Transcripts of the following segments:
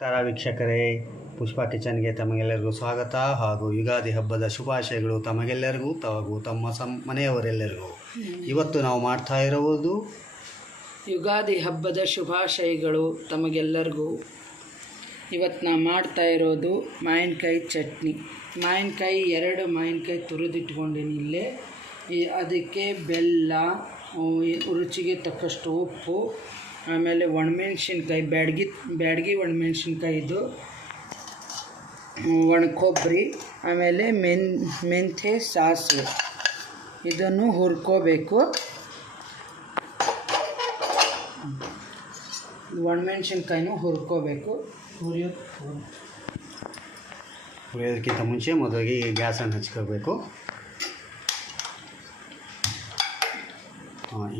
ನಮಸ್ಕಾರ ವೀಕ್ಷಕರೇ. ಪುಷ್ಪ ಕಿಚನ್ಗೆ ತಮಗೆಲ್ಲರಿಗೂ ಸ್ವಾಗತ ಹಾಗೂ ಯುಗಾದಿ ಹಬ್ಬದ ಶುಭಾಶಯಗಳು ತಮಗೆಲ್ಲರಿಗೂ ಹಾಗೂ ತಮ್ಮ ಸಂ, ಮನೆಯವರೆಲ್ಲರಿಗೂ. ಇವತ್ತು ನಾವು ಮಾಡ್ತಾ ಇರುವುದು ಯುಗಾದಿ ಹಬ್ಬದ ಶುಭಾಶಯಗಳು ತಮಗೆಲ್ಲರಿಗೂ. ಇವತ್ತು ನಾವು ಮಾಡ್ತಾ ಇರೋದು ಮಾವಿನಕಾಯಿ ಚಟ್ನಿ. ಮಾವಿನಕಾಯಿ, ಎರಡು ಮಾವಿನಕಾಯಿ ತುರಿದಿಟ್ಕೊಂಡಿನಿ ಇಲ್ಲೇ. ಅದಕ್ಕೆ ಬೆಲ್ಲ ರುಚಿಗೆ ತಕ್ಕಷ್ಟು ಉಪ್ಪು ಆಮೇಲೆ ಒಣಮೆಣ್ಸಿನ್ಕಾಯಿ, ಬ್ಯಾಡ್ಗಿ ಬ್ಯಾಡ್ಗಿ ಒಣಮೆಣ್ಸಿನ್ಕಾಯಿದು ಒಣ ಕೊಬ್ಬರಿ ಆಮೇಲೆ ಮೆನ್, ಮೆಂತ್ಯ ಸಾಸಿವೆ. ಇದನ್ನು ಹುರ್ಕೋಬೇಕು. ಒಣಮೆಣ್ಸಿನ್ಕಾಯಿನೂ ಹುರ್ಕೋಬೇಕು. ಹುರಿಯೋ ಹುರಿಯೋದಕ್ಕಿಂತ ಮುಂಚೆ ಮೊದಲಿಗೆ ಗ್ಯಾಸನ್ನು ಹಚ್ಕೋಬೇಕು.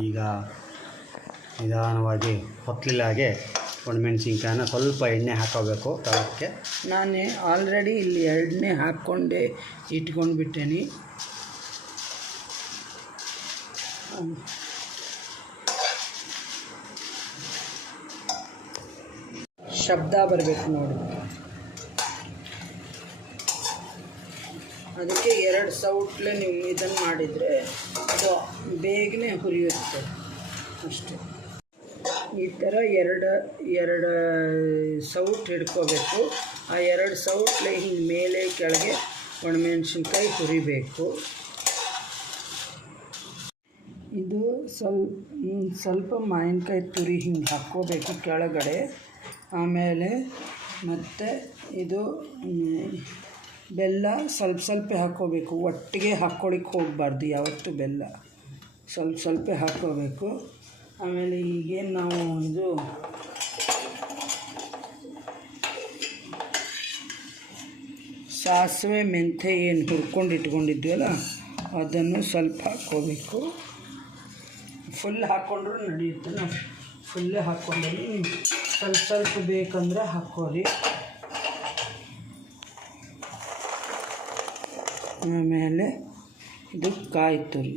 ಈಗ ನಿಧಾನವಾಗಿ ಹೊತ್ತಲಿಲ್ಲಾಗೆ ಒಣಮೆಣಸಿನ್ಕಾಯನ್ನ ಸ್ವಲ್ಪ ಎಣ್ಣೆ ಹಾಕೋಬೇಕು ತಳಕ್ಕೆ. ನಾನು ಆಲ್ರೆಡಿ ಇಲ್ಲಿ ಎಣ್ಣೆ ಹಾಕ್ಕೊಂಡೆ ಇಟ್ಕೊಂಡು ಬಿಟ್ಟೇನಿ. ಶಬ್ದ ಬರಬೇಕು ನೋಡಿ. ಅದಕ್ಕೆ ಎರಡು ಸೌಟ್ಲೆ ನೀವು ಇದನ್ನು ಮಾಡಿದರೆ ಅದು ಬೇಗನೆ ಹುರಿಯುತ್ತೆ ಅಷ್ಟೇ. ಈ ಥರ ಎರಡು ಎರಡು ಸೌಟ್ ಹಿಡ್ಕೋಬೇಕು. ಆ ಎರಡು ಸೌಟ್ಲೆ ಹಿಂಗೆ ಮೇಲೆ ಕೆಳಗೆ ಒಣಮೆಣ್ಸಿನ್ಕಾಯಿ ಹುರಿಬೇಕು. ಇದು ಸ್ವಲ್ಪ ಸ್ವಲ್ಪ ಮಾವಿನಕಾಯಿ ತುರಿ ಹಿಂಗೆ ಹಾಕ್ಕೋಬೇಕು ಕೆಳಗಡೆ. ಆಮೇಲೆ ಮತ್ತು ಇದು ಬೆಲ್ಲ ಸ್ವಲ್ಪ ಸ್ವಲ್ಪ ಹಾಕ್ಕೋಬೇಕು. ಒಟ್ಟಿಗೆ ಹಾಕ್ಕೊಳಿಕ್ಕೆ ಹೋಗಬಾರ್ದು ಯಾವತ್ತೂ ಬೆಲ್ಲ. ಸ್ವಲ್ಪ ಸ್ವಲ್ಪ ಹಾಕ್ಕೋಬೇಕು. ಆಮೇಲೆ ಈಗೇನು ನಾವು ಇದು ಸಾಸಿವೆ ಮೆಂತೆ ಏನು ಹುರ್ಕೊಂಡು ಇಟ್ಕೊಂಡಿದ್ವಲ್ಲ, ಅದನ್ನು ಸ್ವಲ್ಪ ಹಾಕ್ಕೋಬೇಕು. ಫುಲ್ ಹಾಕ್ಕೊಂಡ್ರೂ ನಡೆಯುತ್ತೆ ನಾವು ಫುಲ್ಲೇ ಹಾಕ್ಕೊಂಡೀನಿ ಸ್ವಲ್ಪ ಸ್ವಲ್ಪ ಬೇಕಂದ್ರೆ ಹಾಕ್ಕೋರಿ ಆಮೇಲೆ ಇದು ಕಾಯಿ ತುರಿ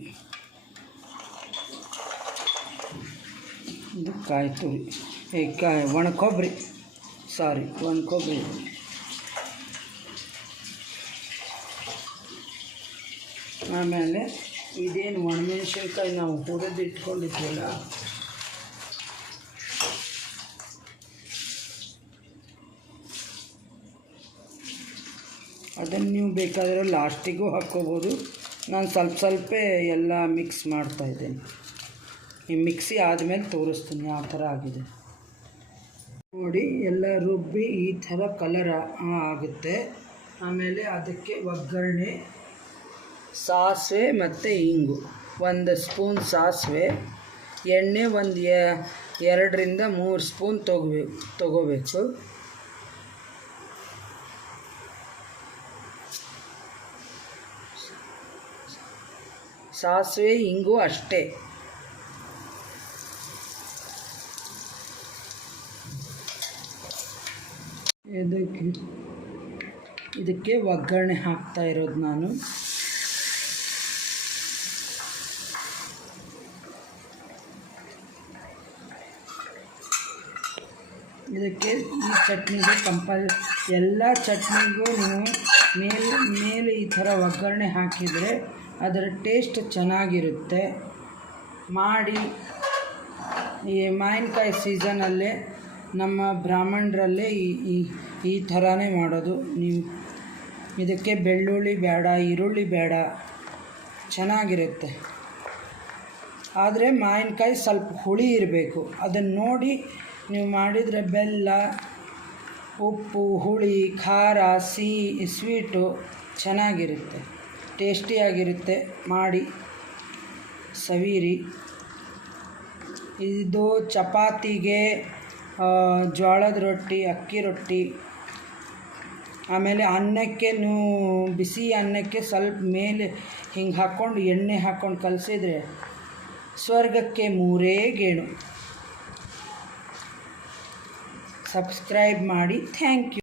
ಇದು ಕಾಯಿ ತುರಿ ಏ, ಕಾಯಿ ಒಣ ಕೊಬ್ಬರಿ ಸಾರಿ ಒಣ ಕೊಬ್ಬರಿ ಆಮೇಲೆ ಇದೇನು ಒಣಮೆಣ್ಸಿನ್ಕಾಯಿ ನಾವು ಹುರಿದು ಇಟ್ಕೊಂಡಿದ್ವಲ್ಲ? ಅದನ್ನು ನೀವು ಬೇಕಾದರೆ ಲಾಸ್ಟಿಗೂ ಹಾಕ್ಕೋಬೋದು. ನಾನು ಸ್ವಲ್ಪ ಸ್ವಲ್ಪ ಎಲ್ಲ ಮಿಕ್ಸ್ ಮಾಡ್ತಾ ಇದ್ದೇನೆ. ಈ ಮಿಕ್ಸಿ ಆದಮೇಲೆ ತೋರಿಸ್ತೀನಿ ಆ ಥರ ಆಗಿದೆ. ನೋಡಿ, ಎಲ್ಲ ರುಬ್ಬಿ ಈ ಥರ ಕಲರ್ ಆಗುತ್ತೆ. ಆಮೇಲೆ ಅದಕ್ಕೆ ಒಗ್ಗರಣೆ, ಸಾಸಿವೆ ಮತ್ತು ಇಂಗು. ಒಂದು ಸ್ಪೂನ್ ಸಾಸಿವೆ, ಎಣ್ಣೆ ಒಂದು ಎರಡರಿಂದ ಮೂರು ಸ್ಪೂನ್ ತೊಗೋಬೇಕು ತೊಗೋಬೇಕು. ಸಾಸಿವೆ, ಇಂಗು ಅಷ್ಟೇ. ಇದಕ್ಕೆ ಇದಕ್ಕೆ ಒಗ್ಗರಣೆ ಹಾಕ್ತಾ ಇರೋದು ನಾನು. ಇದಕ್ಕೆ ಈ ಚಟ್ನಿಗೆ ಕಂಪಲ್, ಎಲ್ಲ ಚಟ್ನಿಗೂ ನೀವು ಮೇಲೆ ಮೇಲೆ ಈ ಥರ ಒಗ್ಗರಣೆ ಹಾಕಿದರೆ ಅದರ ಟೇಸ್ಟ್ ಚೆನ್ನಾಗಿರುತ್ತೆ. ಮಾಡಿ, ಈ ಮಾವಿನಕಾಯಿ ಸೀಸನಲ್ಲೇ ನಮ್ಮ ಬ್ರಾಹ್ಮಣರಲ್ಲೇ ಈ ಈ ಈ ಥರನೇ ಮಾಡೋದು. ನೀವು ಇದಕ್ಕೆ ಬೆಳ್ಳುಳ್ಳಿ ಬೇಡ, ಈರುಳ್ಳಿ ಬೇಡ, ಚೆನ್ನಾಗಿರುತ್ತೆ. ಆದರೆ ಮಾವಿನಕಾಯಿ ಸ್ವಲ್ಪ ಹುಳಿ ಇರಬೇಕು. ಅದನ್ನು ನೋಡಿ ನೀವು ಮಾಡಿದರೆ ಬೆಲ್ಲ, ಉಪ್ಪು, ಹುಳಿ, ಖಾರ, ಸಿಹಿ, ಸ್ವೀಟು ಚೆನ್ನಾಗಿರುತ್ತೆ. ಟೇಸ್ಟಿಯಾಗಿರುತ್ತೆ. ಮಾಡಿ, ಸವೀರಿ. ಇದು ಚಪಾತಿಗೆ ಜೋಳದ ರೊಟ್ಟಿ, ಅಕ್ಕಿ ರೊಟ್ಟಿ, ಆಮೇಲೆ ಅನ್ನಕ್ಕೆ ನೀವು ಬಿಸಿ ಅನ್ನಕ್ಕೆ ಸ್ವಲ್ಪ ಮೇಲೆ ಹಿಂಗೆ ಹಾಕ್ಕೊಂಡು, ಎಣ್ಣೆ ಹಾಕ್ಕೊಂಡು ಕಲಸಿದ್ರೆ ಸ್ವರ್ಗಕ್ಕೆ ಮೂರೇ ಗೇಣು. ಸಬ್ಸ್ಕ್ರೈಬ್ ಮಾಡಿ, ಥ್ಯಾಂಕ್ ಯು.